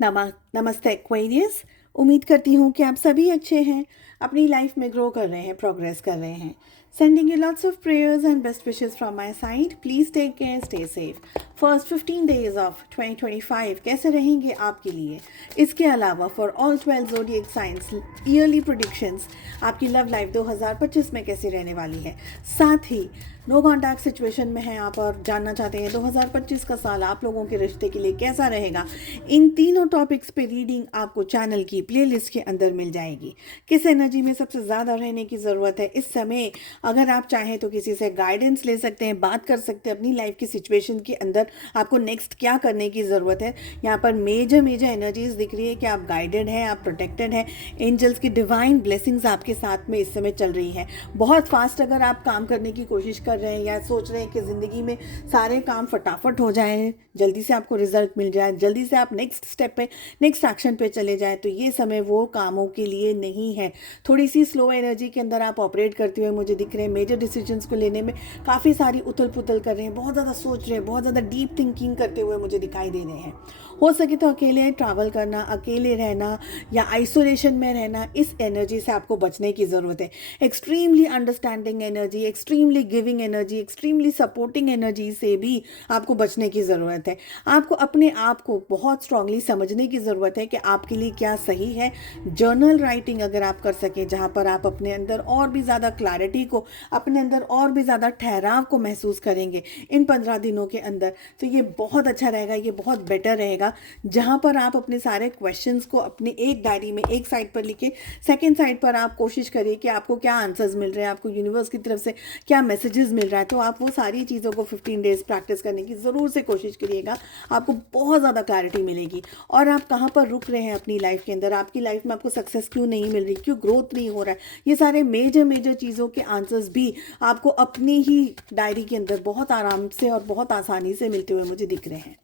नमस्ते एक्वेरियस। उम्मीद करती हूँ कि आप सभी अच्छे हैं, अपनी लाइफ में ग्रो कर रहे हैं, प्रोग्रेस कर रहे हैं। Sending you lots of prayers and best wishes from my side. Please take care, stay safe. First 15 days of 2025 कैसे रहेंगे आपके लिए? इसके अलावा for all 12 zodiac signs yearly predictions आपकी लव लाइफ 2025 में कैसी रहने वाली है। साथ ही नो कॉन्टैक्ट सिचुएशन में हैं आप और जानना चाहते हैं 2025 का साल आप लोगों के रिश्ते के लिए कैसा रहेगा, इन तीनों टॉपिक्स पे रीडिंग आपको चैनल की प्लेलिस्ट के अंदर मिल जाएगी। किस एनर्जी में सबसे ज़्यादा रहने की ज़रूरत है इस समय, अगर आप चाहें तो किसी से गाइडेंस ले सकते हैं, बात कर सकते हैं अपनी लाइफ की सिचुएशन के अंदर आपको नेक्स्ट क्या करने की ज़रूरत है। यहाँ पर मेजर एनर्जीज दिख रही है कि आप गाइडेड हैं, आप प्रोटेक्टेड हैं। एंजल्स की डिवाइन ब्लेसिंग्स आपके साथ में इस समय चल रही हैं। बहुत फास्ट अगर आप काम करने की कोशिश कर रहे हैं या सोच रहे हैं कि ज़िंदगी में सारे काम फटाफट हो जाएं, जल्दी से आपको रिजल्ट मिल जाए, जल्दी से आप नेक्स्ट स्टेप पे, नेक्स्ट एक्शन पे चले जाएं, तो ये समय वो कामों के लिए नहीं है। थोड़ी सी स्लो एनर्जी के अंदर आप ऑपरेट करते हुए मुझे दिख रहे हैं। मेजर डिसीजंस को लेने में काफ़ी सारी उथल पुथल कर रहे हैं, बहुत ज़्यादा सोच रहे हैं, बहुत ज़्यादा डीप थिंकिंग करते हुए मुझे दिखाई दे रहे हैं। हो सके तो अकेले ट्रैवल करना, अकेले रहना या आइसोलेशन में रहना, इस एनर्जी से आपको बचने की ज़रूरत है। Extremely understanding energy, extremely giving energy, extremely supporting energy से भी आपको बचने की ज़रूरत है। आपको अपने आप को बहुत स्ट्रांगली समझने की ज़रूरत है कि आपके लिए क्या सही है। जर्नल राइटिंग अगर आप कर सकें, जहाँ पर आप अपने अंदर और भी ज़्यादा क्लैरिटी को, अपने अंदर और भी ज़्यादा ठहराव को महसूस करेंगे इन 15 दिनों के अंदर, तो ये बहुत अच्छा रहेगा, ये बहुत बेटर रहेगा। जहाँ पर आप अपने सारे क्वेश्चंस को अपनी एक डायरी में एक साइड पर लिखे, सेकेंड साइड पर आप कोशिश करिए कि आपको क्या आंसर्स मिल रहे हैं, आपको यूनिवर्स की तरफ से क्या मैसेजेस मिल रहा है। तो आप वो सारी चीज़ों को 15 डेज प्रैक्टिस करने की ज़रूर से कोशिश करिएगा, आपको बहुत ज़्यादा क्लैरिटी मिलेगी। और आप कहाँ पर रुक रहे हैं अपनी लाइफ के अंदर, आपकी लाइफ में आपको सक्सेस क्यों नहीं मिल रही, क्यों ग्रोथ नहीं हो रहा है, ये सारे मेजर चीज़ों के आंसर्स भी आपको अपनी ही डायरी के अंदर बहुत आराम से और बहुत आसानी से मिलते हुए मुझे दिख रहे हैं।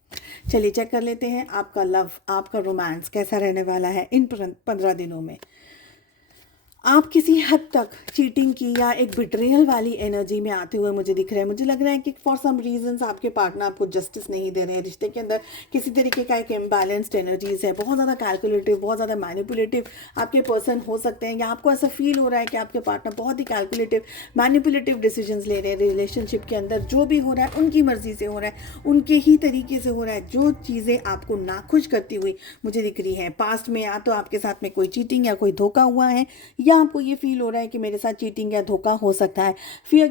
चलिए चेक कर लेते हैं आपका लव, आपका रोमांस कैसा रहने वाला है इन 15 दिनों में। आप किसी हद तक चीटिंग की या एक बिट्रेयल वाली एनर्जी में आते हुए मुझे दिख रहे हैं। मुझे लग रहा है कि फॉर सम रीजंस आपके पार्टनर आपको जस्टिस नहीं दे रहे हैं। रिश्ते के अंदर किसी तरीके का एक इम्बैलेंस्ड एनर्जीज है, बहुत ज़्यादा कैलकुलेटिव, बहुत ज़्यादा मैनिपुलेटिव आपके पर्सन हो सकते हैं, या आपको ऐसा फील हो रहा है कि आपके पार्टनर बहुत ही कैलकुलेटिव, मैनिपुलेटिव डिसीजंस ले रहे हैं। रिलेशनशिप के अंदर जो भी हो रहा है उनकी मर्जी से हो रहा है, उनके ही तरीके से हो रहा है। जो चीज़ें आपको नाखुश करती हुई मुझे दिख रही हैं, पास्ट में या तो आपके साथ में कोई चीटिंग या कोई धोखा हुआ है, या आपको ये फील हो रहा है कि मेरे साथ चीटिंग या धोखा हो सकता है। फियर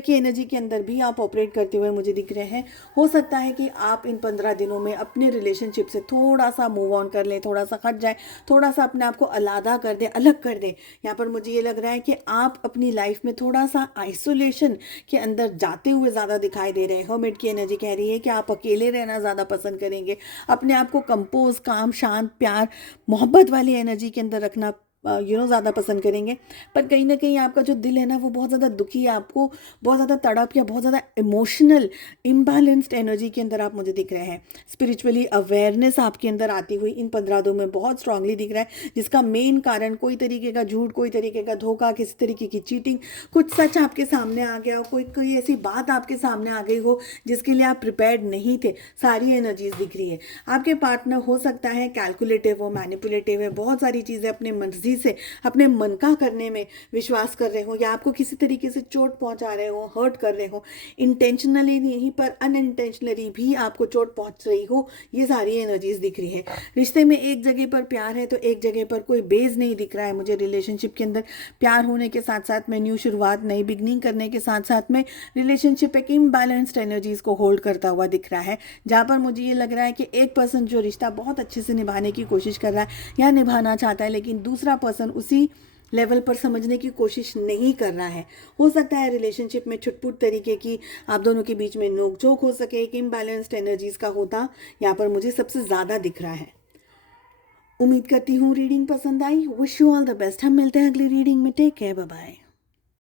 की एनर्जी के अंदर भी आप ऑपरेट करते हुए मुझे दिख रहे हैं। हो सकता है कि आप इन 15 दिनों में अपने रिलेशनशिप से थोड़ा सा मूव ऑन कर लें, थोड़ा सा हट जाए, थोड़ा सा अपने आप को अलग कर दें, अलग कर दें। यहाँ पर मुझे ये लग रहा है कि आप अपनी लाइफ में थोड़ा सा आइसोलेशन के अंदर जाते हुए ज़्यादा दिखाई दे रहे हैं। हर्मिट की एनर्जी कह रही है कि आप अकेले रहना ज़्यादा पसंद करेंगे, अपने आप को कंपोज, काम, शांत, प्यार, मोहब्बत वाली एनर्जी के अंदर रखना ज़्यादा पसंद करेंगे। पर कहीं ना कहीं आपका जो दिल है ना, वो बहुत ज़्यादा दुखी है, आपको बहुत ज़्यादा तड़प या बहुत ज़्यादा इमोशनल इम्बैलेंस्ड एनर्जी के अंदर आप मुझे दिख रहे हैं। स्पिरिचुअली अवेयरनेस आपके अंदर आती हुई इन 15 दिनों में बहुत स्ट्रांगली दिख रहा है, जिसका मेन कारण कोई तरीके का झूठ, कोई तरीके का धोखा, किसी तरीके की चीटिंग, कुछ सच आपके सामने आ गया हो, कोई ऐसी बात आपके सामने आ गई हो जिसके लिए आप प्रिपेयर्ड नहीं थे। सारी एनर्जीज दिख रही है। आपके पार्टनर हो सकता है कैलकुलेटिव हो, मैनिपुलेटिव है, बहुत सारी चीज़ें अपने मर्जी से, अपने मन का करने में विश्वास कर रहे हो, या आपको किसी तरीके से चोट पहुंचा रहे हो, हर्ट कर रहे हो, इंटेंशनली नहीं पर अनइंटेंशनली भी आपको चोट पहुंच रही हो। ये सारी एनर्जीज दिख रही है। रिश्ते में एक जगह पर प्यार है तो एक जगह पर कोई बेस नहीं दिख रहा है मुझे। रिलेशनशिप के अंदर प्यार होने के साथ साथ में न्यू शुरुआत, नई बिगनिंग करने के साथ साथ में रिलेशनशिप एक इम्बैलेंस्ड एनर्जीज को होल्ड करता हुआ दिख रहा है, जहाँ पर मुझे ये लग रहा है कि एक पर्सन जो रिश्ता बहुत अच्छे से निभाने की कोशिश कर रहा है या निभाना चाहता है, लेकिन दूसरा पर्सन उसी लेवल पर समझने की कोशिश नहीं कर रहा है। हो सकता है रिलेशनशिप में छुटपुट तरीके की आप दोनों के बीच में नोकझोंक हो सके, एक इम्बैलेंस्ड एनर्जीज का होता यहाँ पर मुझे सबसे ज़्यादा दिख रहा है। उम्मीद करती हूँ रीडिंग पसंद आई। Wish you all the best. हम मिलते हैं अगली रीडिंग में। Take care, bye bye.